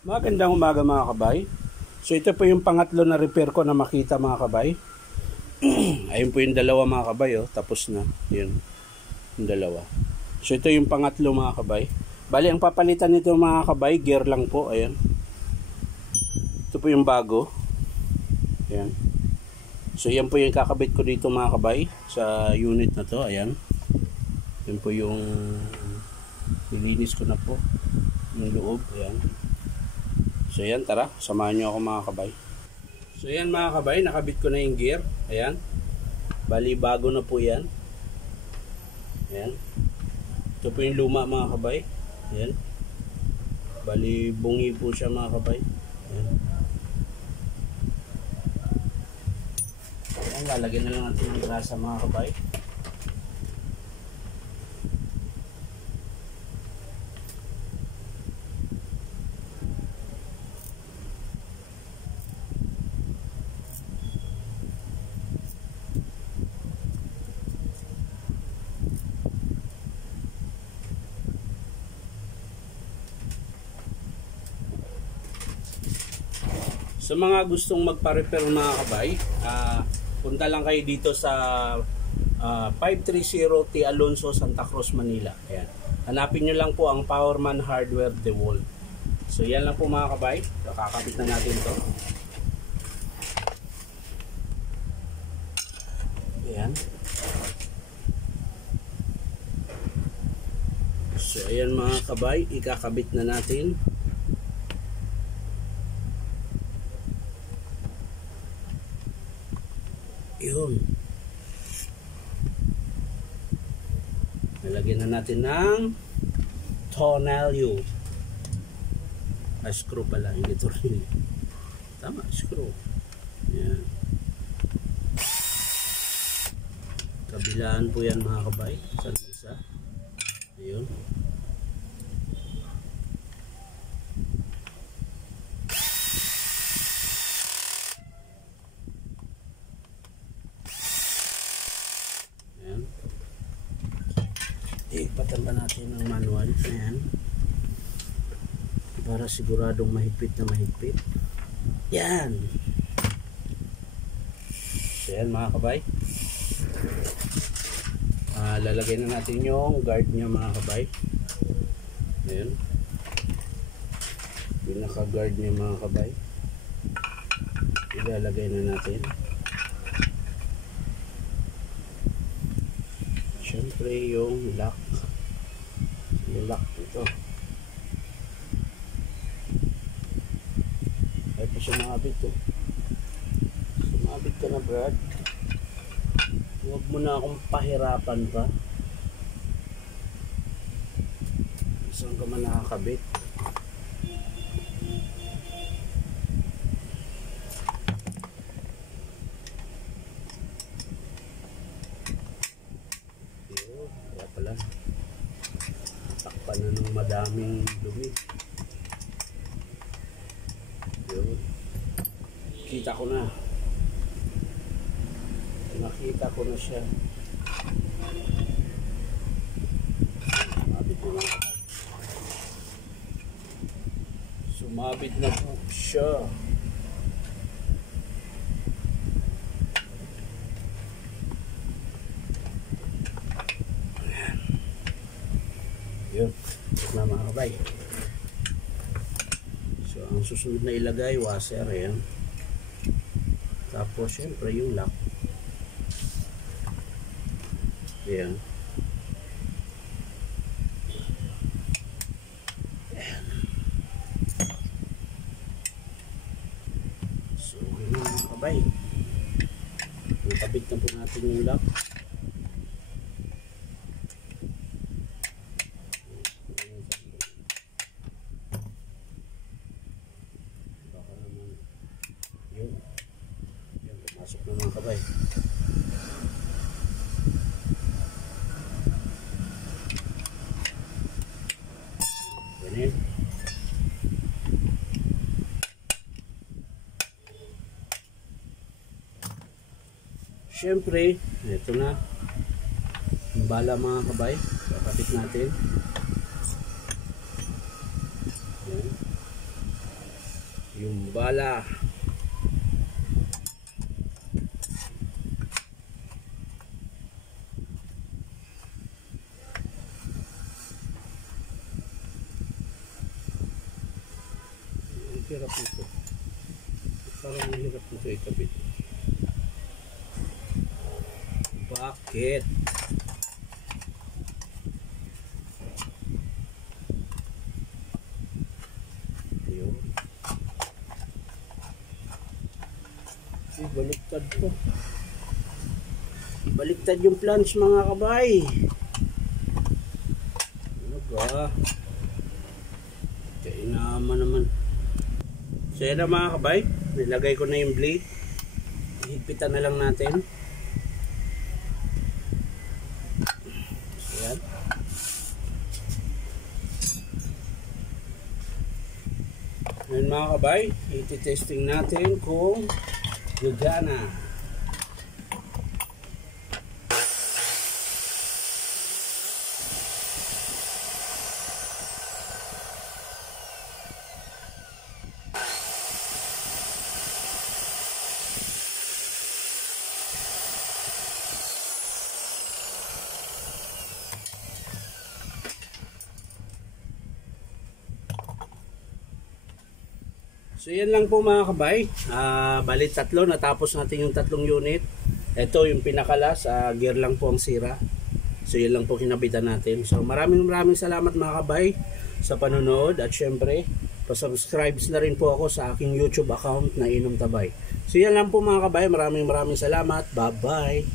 Magandang umaga mga kabay. So ito po yung pangatlo na repair ko na makita mga kabay. Ayun po yung dalawa mga kabay, oh. Tapos na. Yun. Yung dalawa. So ito yung pangatlo mga kabay. Bali ang papalitan nito mga kabay, gear lang po. Ayan. Ito po yung bago. Ayan. So yan po yung kakabit ko dito mga kabay sa unit na to. Ayan. Yan po yung nilinis ko na po yung loob. Ayan. So yan, tara, samahan nyo ako mga kabay. So yan mga kabay, nakabit ko na yung gear. Ayan. Bali bago na po yan. Ayan. Ito po yung luma mga kabay. Ayan. Bali bungi po siya mga kabay. Ayan. Ayan, lalagyan na lang natin ng grasa mga kabay. Sa mga gustong magpa-repair mga kabay, punta lang kayo dito sa 530 T. Alonso, Santa Cruz, Manila. Ayan. Hanapin nyo lang po ang Powerman Hardware DeWalt. So yan lang po mga kabay. Kakakabit na natin to. Ayan. So ayan mga kabay, ikakabit na natin. Yun. Nalagyan na natin ng tornilyo. Screw pala, hindi tornilyo. Tama, screw. Yan. Kabilaan po yan mga kabay. Isa. Ayun. Ipatan pa natin ng manual. Ayan. Para siguradong mahigpit na mahigpit. Yan. So yan mga kabay. Lalagay na natin yung guard niya mga kabay. Ayan. Pinaka guard niya mga kabay. Ilalagay na natin. Siyempre yung lock ito ay pa sumabit to. Sumabit ka na Brad, huwag mo na akong pahirapan pa. Saan ka man nakakabit? Takpan na ng madaming dumi. Yun. Kita ko na. Nakita ko na siya. Sumabit na lang. Sumabit na po siya. Yun, na mga kabay. So ang susunod na ilagay, washer. Ayan. Tapos syempre yung lock. Ayan. Ayan. So yun mga kabay. Nakabit na po natin yung lock. Masuk na mga kabay. Ganyan. Siyempre, ito na. Yung bala mga kabay. Kakapit natin. Yan. Yung bala. Ang hirap nito. Parang ang hirap nito ikabit. Bakit? Ayun. Baliktad po. Baliktad yung plants mga kabay. Ano ba? Kainama naman. So yan na mga kabay. Nilagay ko na yung blade. Higpitan na lang natin. So yan. Ngayon mga kabay, iti-testing natin kung gagana. So yan lang po mga kabay. Bali tatlo, natapos natin yung tatlong unit. Ito yung pinakalas, gear lang po ang sira. So yan lang po kinabitan natin. So maraming salamat mga kabay sa panonood. At syempre, pa-subscribe na rin po ako sa aking YouTube account na Inom Tabay. So yan lang po mga kabay. Maraming salamat. Bye bye.